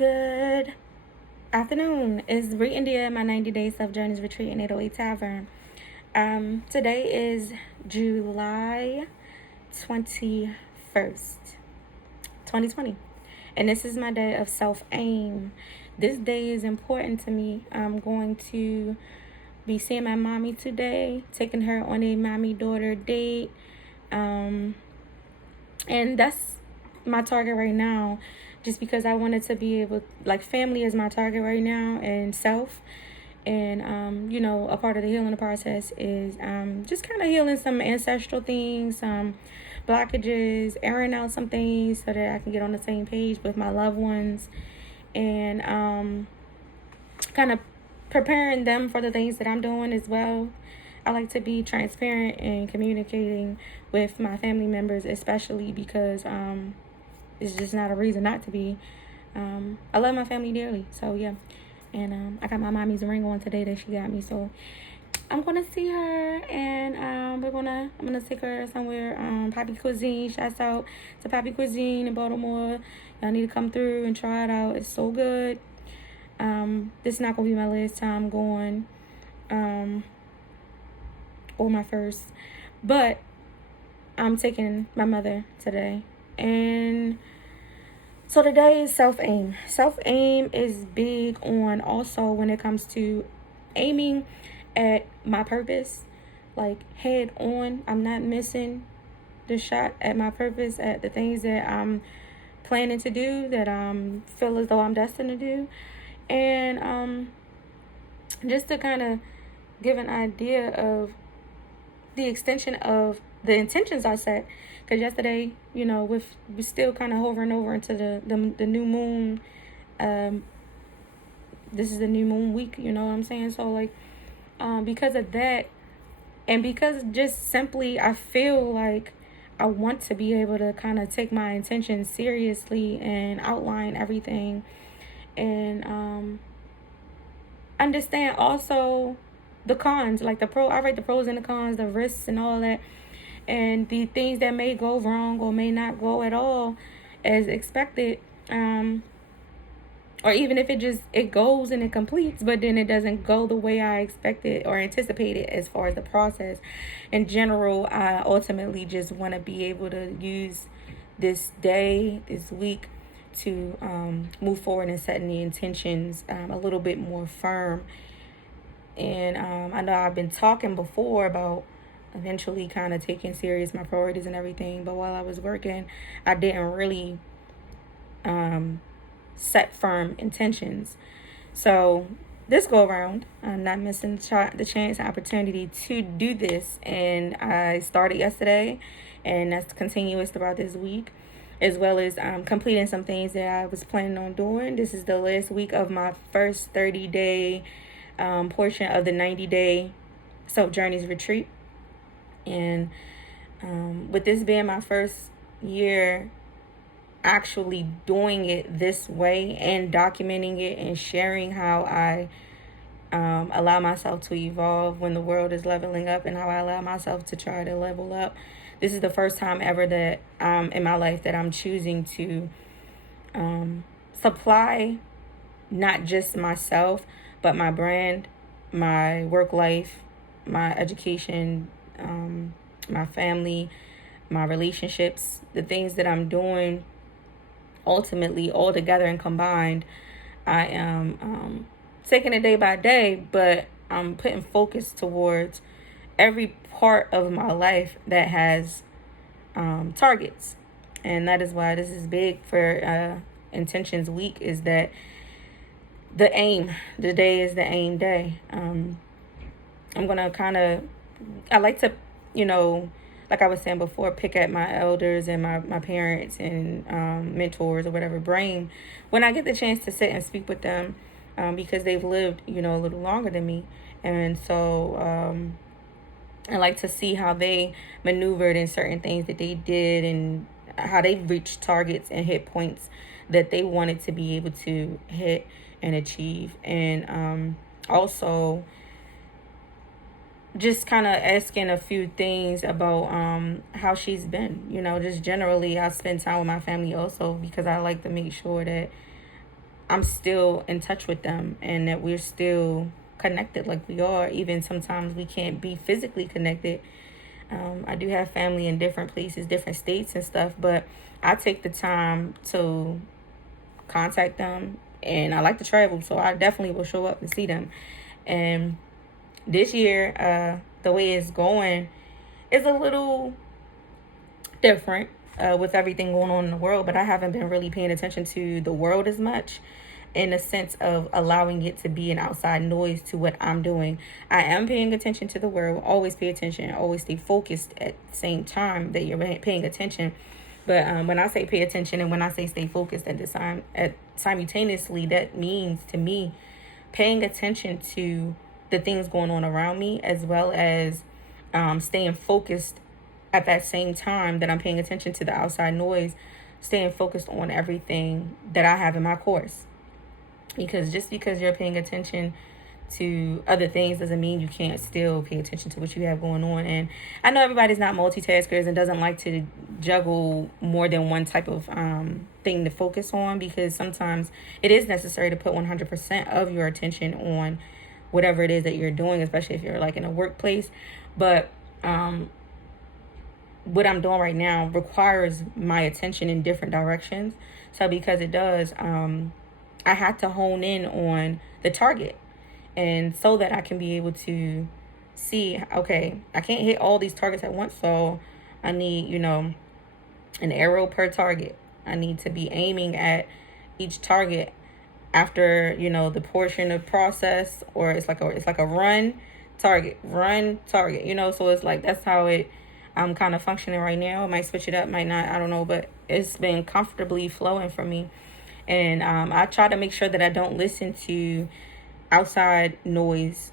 Good afternoon. It's BreiEndia, my 90 Day Self Journeys Retreat in 808 Tavern. Today is July 21st, 2020. And this is my day of self-aim. This day is important to me. I'm going to be seeing my mommy today, taking her on a mommy-daughter date. And that's my target right now, just because I wanted to be able, like, family is my target right now, and self. And a part of the healing process is just kind of healing some ancestral things, some blockages, airing out some things so that I can get on the same page with my loved ones, and kind of preparing them for the things that I'm doing as well. I like to be transparent and communicating with my family members, especially because it's just not a reason not to be. I love my family dearly, so yeah. And I got my mommy's ring on today that she got me, so I'm gonna see her, and I'm gonna take her somewhere. Poppy Cuisine. Shouts out to Poppy Cuisine in Baltimore. Y'all need to come through and try it out. It's so good. This is not gonna be my last time going, or my first, but I'm taking my mother today. And so today is self-aim. Self-aim is big on also when it comes to aiming at my purpose, like head on. I'm not missing the shot at my purpose, at the things that I'm planning to do, that I feel as though I'm destined to do. And just to kind of give an idea of the extension of the intentions I set, because yesterday, we're still kind of hovering over into the new moon. This is the new moon week, you know what I'm saying? So, like, because of that, and because just simply I feel like I want to be able to kind of take my intentions seriously and outline everything, and understand also the cons, like I write the pros and the cons, the risks and all that, and the things that may go wrong or may not go at all as expected, or even if it goes and it completes, but then it doesn't go the way I expected or anticipated as far as the process. In general, I ultimately just want to be able to use this day, this week, to move forward and setting the intentions a little bit more firm. And I know I've been talking before about eventually kind of taking serious my priorities and everything, but while I was working, I didn't really set firm intentions. So this go around, I'm not missing the chance and opportunity to do this, and I started yesterday, and that's continuous throughout this week, as well as completing some things that I was planning on doing. This is the last week of my first 30-day portion of the 90-day Self Journeys Retreat. And with this being my first year actually doing it this way and documenting it and sharing how I allow myself to evolve when the world is leveling up, and how I allow myself to try to level up. This is the first time ever that in my life that I'm choosing to supply not just myself, but my brand, my work life, my education, my family, my relationships, the things that I'm doing, ultimately all together and combined. I am taking it day by day, but I'm putting focus towards every part of my life that has targets. And that is why this is big for Intentions Week, is that the day is the aim day. I'm going to I like to, like I was saying before, pick at my elders and my parents and mentors or whatever brain when I get the chance to sit and speak with them, because they've lived, a little longer than me. And so I like to see how they maneuvered in certain things that they did, and how they reached targets and hit points that they wanted to be able to hit and achieve. And also just kind of asking a few things about how she's been, just generally. I spend time with my family also, because I like to make sure that I'm still in touch with them and that we're still connected like we are. Even sometimes we can't be physically connected. I do have family in different places, different states and stuff, but I take the time to contact them, and I like to travel, so I definitely will show up and see them. And this year, the way it's going is a little different with everything going on in the world, but I haven't been really paying attention to the world as much in the sense of allowing it to be an outside noise to what I'm doing. I am paying attention to the world. Always pay attention. Always stay focused at the same time that you're paying attention. But when I say pay attention and when I say stay focused at the time, simultaneously, that means to me paying attention to the things going on around me, as well as staying focused at that same time that I'm paying attention to the outside noise, staying focused on everything that I have in my course. Because just because you're paying attention to other things doesn't mean you can't still pay attention to what you have going on. And I know everybody's not multitaskers and doesn't like to juggle more than one type of thing to focus on, because sometimes it is necessary to put 100% of your attention on whatever it is that you're doing, especially if you're like in a workplace. But what I'm doing right now requires my attention in different directions. So because it does, I had to hone in on the target, and so that I can be able to see, okay, I can't hit all these targets at once, so I need, an arrow per target. I need to be aiming at each target after, the portion of process, or it's like a run target, so it's like that's how I'm kind of functioning right now. I might switch it up, might not, I don't know, but it's been comfortably flowing for me. And I try to make sure that I don't listen to outside noise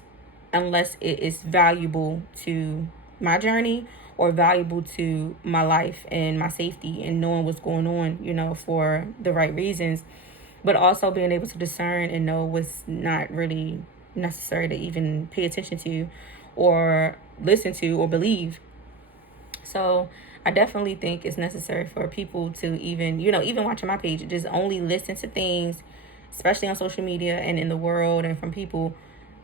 unless it is valuable to my journey or valuable to my life and my safety and knowing what's going on, for the right reasons. But also being able to discern and know what's not really necessary to even pay attention to or listen to or believe. So I definitely think it's necessary for people to even watching my page, just only listen to things, especially on social media and in the world and from people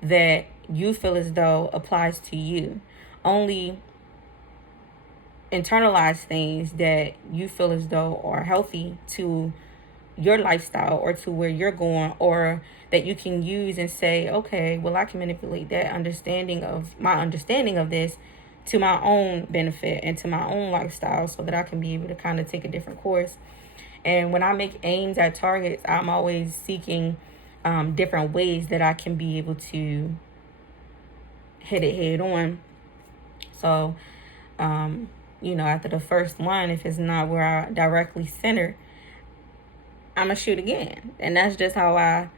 that you feel as though applies to you. Only internalize things that you feel as though are healthy to your lifestyle or to where you're going, or that you can use and say, okay, well, I can manipulate that understanding of this to my own benefit and to my own lifestyle, so that I can be able to kind of take a different course. And when I make aims at targets, I'm always seeking different ways that I can be able to hit it head on. So, after the first one, if it's not where I directly center, I'm going to shoot again. And that's just how I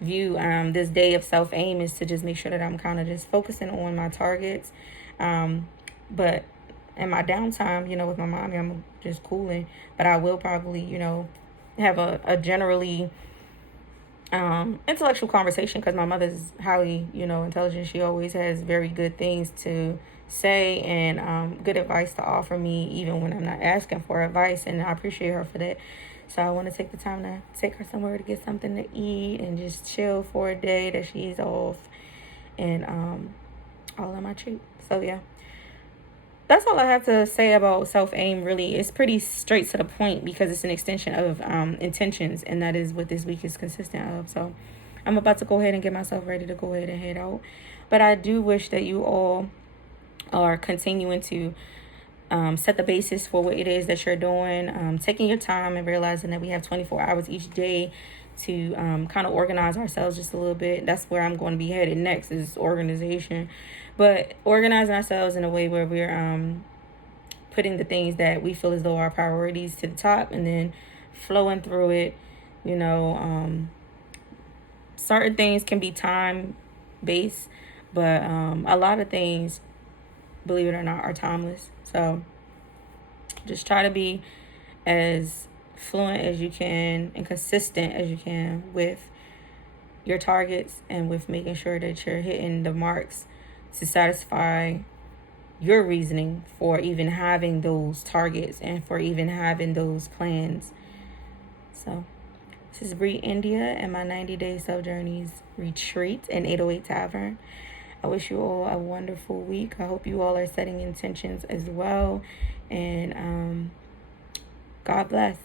view this day of self-aim, is to just make sure that I'm kind of just focusing on my targets. But in my downtime, with my mommy, I'm just cooling. But I will probably, have a generally intellectual conversation, because my mother's highly, intelligent. She always has very good things to say and good advice to offer me, even when I'm not asking for advice. And I appreciate her for that. So I want to take the time to take her somewhere to get something to eat and just chill for a day that she's off, and all of my treats. So yeah, that's all I have to say about self-aim. Really, it's pretty straight to the point because it's an extension of intentions, and that is what this week is consistent of. So I'm about to go ahead and get myself ready to go ahead and head out. But I do wish that you all are continuing to set the basis for what it is that you're doing, taking your time and realizing that we have 24 hours each day to kind of organize ourselves just a little bit. That's where I'm going to be headed next, is organization. But organizing ourselves in a way where we're putting the things that we feel as though are priorities to the top, and then flowing through it. Certain things can be time based, but a lot of things, believe it or not, are timeless. So just try to be as fluent as you can and consistent as you can with your targets, and with making sure that you're hitting the marks to satisfy your reasoning for even having those targets and for even having those plans. So This is BreiEndia and my 90 Day Self Journeys retreat in 808 Tavern. I wish you all a wonderful week. I hope you all are setting intentions as well. And God bless.